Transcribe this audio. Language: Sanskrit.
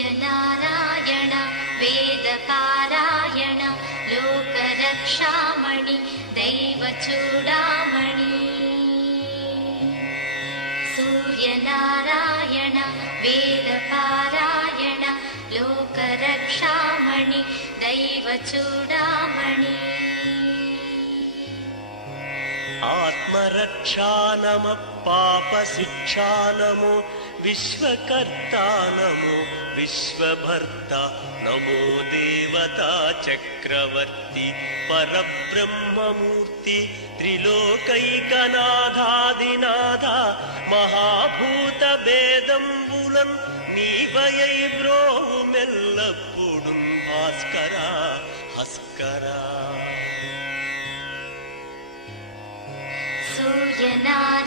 नारायण वेदपारायण लोकरक्षामणि दैवचूडामणि सूर्यनारायण वेदपारायण लोकरक्षामणि दैवचूडामणि आत्मरक्षा नमः पापशिक्षा नमो विश्वकर्ता नमो विश्वभर्ता नमो देवता चक्रवर्ती परब्रह्ममूर्ति त्रिलोकैकनाथादिनाथा महाभूतभेदंबुलं नीवयै ब्रोहुमेल्लप्पुडुं भास्करा हस्करा सूर्यनारायण